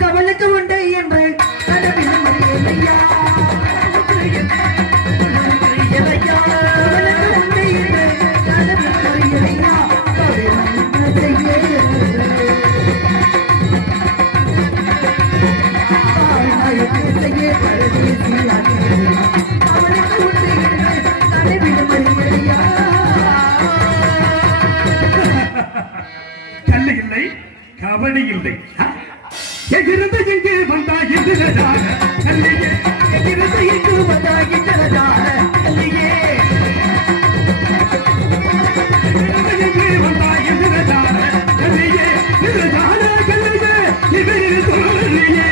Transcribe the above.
கவலுக்கு உண்டு என்று கனவில் மறியலையா கவலுக்கு உண்டு என்று கனவில் மறியலையா கல்லு இல்லை கபடி இல்லை எங்கிருந்து எங்கே வந்தா எதிராக கல்லையே எங்கிருந்து எங்கு வந்தா எதிராக கல்லையே எங்கே வந்தா எதிராக கல்லையே எதிராக கல்லையே இவரின் தோல்வியே